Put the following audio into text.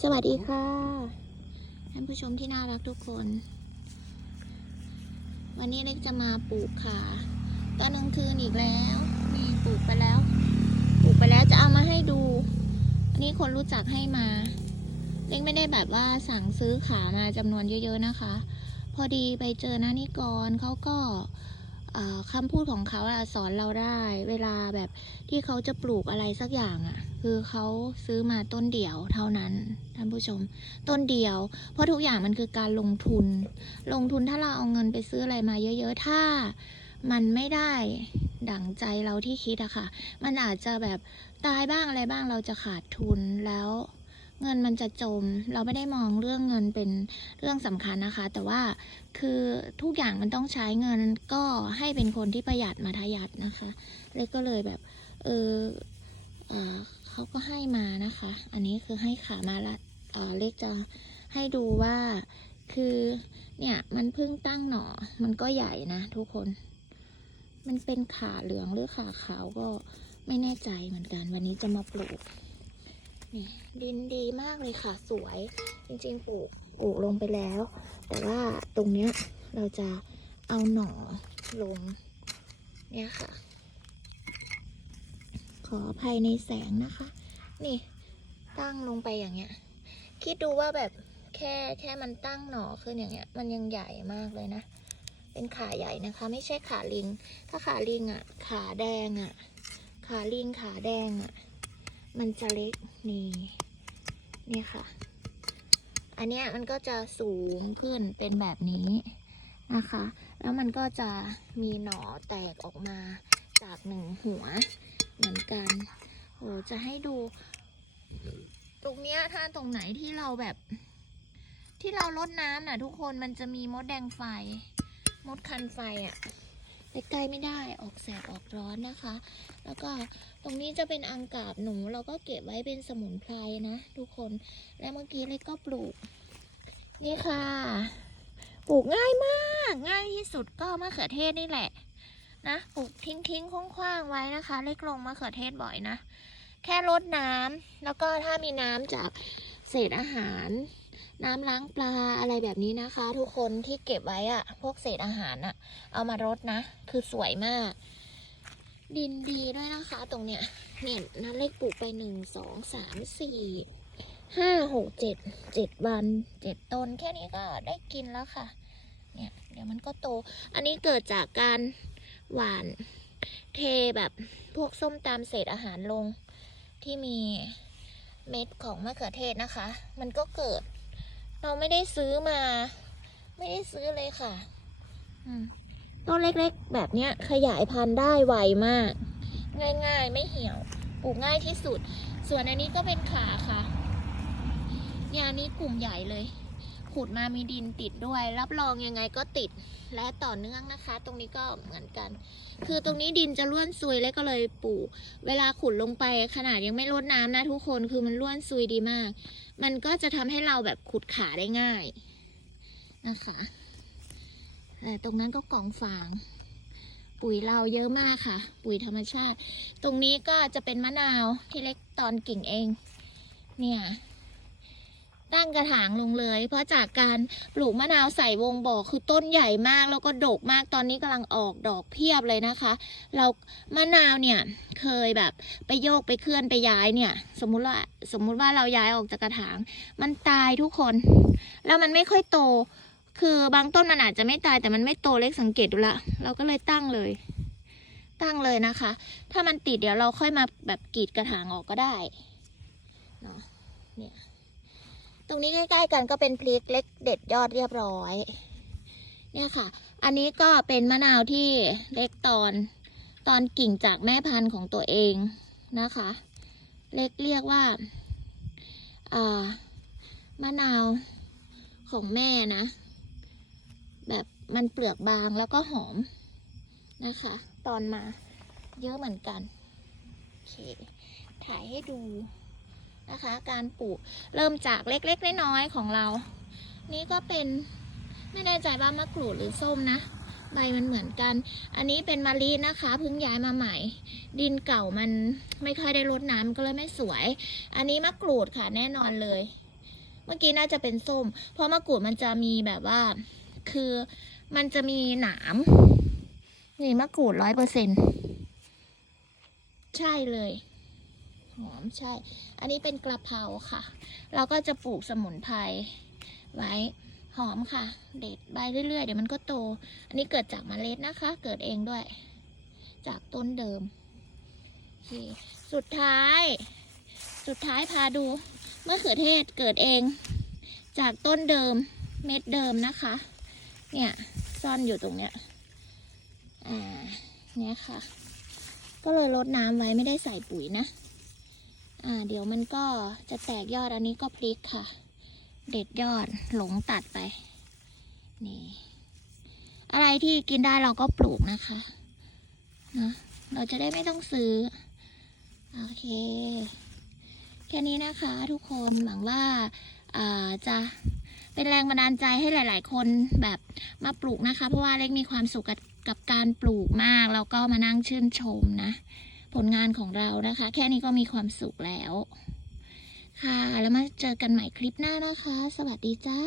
สวัสดีค่ะท่านผู้ชมที่น่ารักทุกคน วันนี้เล็กจะมาปลูกขาตอนกลางคืนอีกแล้วนี่ปลูกไปแล้ว ปลูกไปแล้วจะเอามาให้ดู อันนี้คนรู้จักให้มา เล็กไม่ได้แบบว่าสั่งซื้อขามาจำนวนเยอะๆนะคะ พอดีไปเจอนานิกรเขาก็ คำพูดของเขาอะสอนเราได้ เวลาแบบที่เขาจะปลูกอะไรสักอย่างอะคือเขาซื้อมาต้นเดียวเท่านั้นท่านผู้ชม ต้นเดียว เพราะทุกอย่างมันคือการลงทุน ลงทุนถ้าเราเอาเงินไปซื้ออะไรมาเยอะๆ ถ้ามันไม่ได้ดั่งใจเราที่คิดอะค่ะ มันอาจจะแบบตายบ้างอะไรบ้างเราจะขาดทุนแล้ว เงินมันจะจม เราไม่ได้มองเรื่องเงินเป็นเรื่องสำคัญนะคะ แต่ว่าคือทุกอย่างมันต้องใช้เงินก็ให้เป็นคนที่ประหยัดมาทยัดนะคะ เลยก็เลยแบบ เออเออเขาก็ให้มานะคะ อันนี้คือให้ขามาละเออเล็กจะให้ดูว่าคือเนี่ยมันเพิ่งตั้งหน่อ มันก็ใหญ่นะทุกคน มันเป็นขาเหลืองหรือขาขาวก็ไม่แน่ใจเหมือนกัน วันนี้จะมาปลูก นี่ดินดีมากเลยค่ะสวย จริงๆปลูกปลูกลงไปแล้ว แต่ว่าตรงเนี้ยเราจะเอาหน่อลง เนี่ยค่ะ ขออภัยในแสงนะคะ นี่ตั้งลงไปอย่างเงี้ย คิดดูว่าแบบแค่แค่มันตั้งหน่อขึ้นอย่างเงี้ย มันยังใหญ่มากเลยนะ เป็นขาใหญ่นะคะ ไม่ใช่ขาลิง ถ้าขาลิงอะ่ะ ขาแดงอะ่ะ ขาลิงขาแดงอะ่ะ มันจะเล็กนี่นี่ค่ะ อันเนี้ยมันก็จะสูงขึ้นเป็นแบบนี้นะคะ แล้วมันก็จะมีหน่อแตกออกมาจากหนึ่งหัวเหมือนกันโอ้จะให้ดู ตรงเนี้ยถ้าตรงไหนที่เราแบบ ที่เราลดน้ำน่ะทุกคนมันจะมีมดแดงไฟ มดคันไฟอะ่ะ ไปใกล้ไม่ได้ออกแสบออกร้อนนะคะ แล้วก็ตรงนี้จะเป็นอังกาบหนูเราก็เก็บไว้เป็นสมุนไพรนะทุกคน และเมื่อกี้เล็กก็ปลูก นี่ค่ะ ปลูกง่ายมาก ง่ายที่สุดก็มะเขือเทศนี่แหละนะปลูกทิ้งทิ้งๆคว้างๆไว้นะคะ เล็กลงมะเขือเทศบ่อยนะ แค่รดน้ำแล้วก็ถ้ามีน้ำจากเศษอาหาร น้ำล้างปลาอะไรแบบนี้นะคะ ทุกคนที่เก็บไว้อะพวกเศษอาหารอะเอามารดนะ คือสวยมาก ดินดีด้วยนะคะ ตรงเนี้ยเนี่ยนันเลขปลูกไปหนึ่งสองสามสี่ห้าหกเจ็ดเจ็ดวันเจ็ดต้นแค่นี้ก็ได้กินแล้วค่ะ เนี่ย เดี๋ยวมันก็โต อันนี้เกิดจากการหวานเทแบบพวกส้มตำเศษอาหารลงที่มีเม็ดของมะเขือเทศนะคะ มันก็เกิด เราไม่ได้ซื้อมา ไม่ได้ซื้อเลยค่ะอืมต้นเล็กๆ แบบเนี้ยขยายพันธุ์ได้ไวมาก ง่ายๆ ไม่เหี่ยว ปลูกง่ายที่สุด ส่วนอันนี้ก็เป็นขาค่ะเนี่ยอันนี้กลุ่มใหญ่เลย ขุดมามีดินติดด้วย รับรองยังไงก็ติดและต่อเนื่องนะคะ ตรงนี้ก็เหมือนกัน คือตรงนี้ดินจะร่วนซุยแล้วก็เลยปลูก เวลาขุดลงไปขนาดยังไม่รดน้ำนะทุกคนคือมันร่วนซุยดีมาก มันก็จะทำให้เราแบบขุดขาได้ง่ายนะคะแต่ตรงนั้นก็กองฟาง ปุ๋ยเราเยอะมากค่ะ ปุ๋ยธรรมชาติ ตรงนี้ก็จะเป็นมะนาวที่เล็กตอนกิ่งเอง เนี่ย ตั้งกระถางลงเลย เพราะจากการปลูกมะนาวใส่วงบ่อคือต้นใหญ่มากแล้วก็ดกมากตอนนี้กำลังออกดอกเพียบเลยนะคะ เรามะนาวเนี่ยเคยแบบไปโยกไปเคลื่อนไปย้ายเนี่ย สมมุติว่าสมมุติว่าเราย้ายออกจากกระถาง มันตายทุกคน แล้วมันไม่ค่อยโต คือบางต้นมันอาจจะไม่ตายแต่มันไม่โตเล็กสังเกตดูละเราก็เลยตั้งเลย ตั้งเลยนะคะ ถ้ามันติดเดี๋ยวเราค่อยมาแบบกรีดกระถางออกก็ได้เนาะเนี่ย รงนี้ใกล้ๆกันก็เป็นพริกเล็กเด็ดยอดเรียบร้อย เนี่ยค่ะ อันนี้ก็เป็นมะนาวที่เล็กตอนตอนกิ่งจากแม่พันธุ์ของตัวเองนะคะ เล็กเรียกว่าอ่ามะนาวของแม่นะ แบบมันเปลือกบางแล้วก็หอมนะคะ ตอนมาเยอะเหมือนกัน โอเค ถ่ายให้ดู นะคะ การปลูกเริ่มจากเล็กๆน้อยๆของเรา นี่ก็เป็นไม่แน่ใจว่ามะกรูดหรือส้มนะ ใบมันเหมือนกัน อันนี้เป็นมะลินะคะเพิ่งย้ายมาใหม่ ดินเก่ามันไม่ค่อยได้รดน้ำก็เลยไม่สวย อันนี้มะกรูดค่ะแน่นอนเลย เมื่อกี้น่าจะเป็นส้ม เพราะมะกรูดมันจะมีแบบว่า คือมันจะมีหนาม นี่มะกรูดร้อยเปอร์เซ็นใช่เลย อมใช่ อันนี้เป็นกระเพราค่ะ เราก็จะปลูกสมุนไพรไว้หอมค่ะ เด็ดใบเรื่อยๆ เดี๋ยวมันก็โต อันนี้เกิดจากเมล็ดนะคะ เกิดเองด้วย จากต้นเดิมโอเคสุดท้าย สุดท้ายพาดูมะเขือเทศเกิดเอง จากต้นเดิมเม็ดเดิมนะคะ เนี่ยซ่อนอยู่ตรงเนี้ย อ่า เนี่ยค่ะ ก็เลยรดน้ำไว้ไม่ได้ใส่ปุ๋ยนะ อ่าเดี๋ยวมันก็จะแตกยอดอันนี้ก็พลิกค่ะ เด็ดยอดหลงตัดไป นี่ อะไรที่กินได้เราก็ปลูกนะคะนะเราจะได้ไม่ต้องซื้อ โอเค แค่นี้นะคะทุกคนหวังว่าอ่าจะเป็นแรงบันดาลใจให้หลาย ๆ คนแบบมาปลูกนะคะ เพราะว่าเล็กมีความสุขกับกับการปลูกมาก แล้วก็มานั่งชื่นชมนะ ผลงานของเรานะคะ แค่นี้ก็มีความสุขแล้ว ค่ะ แล้วมาเจอกันใหม่คลิปหน้านะคะ สวัสดีจ้า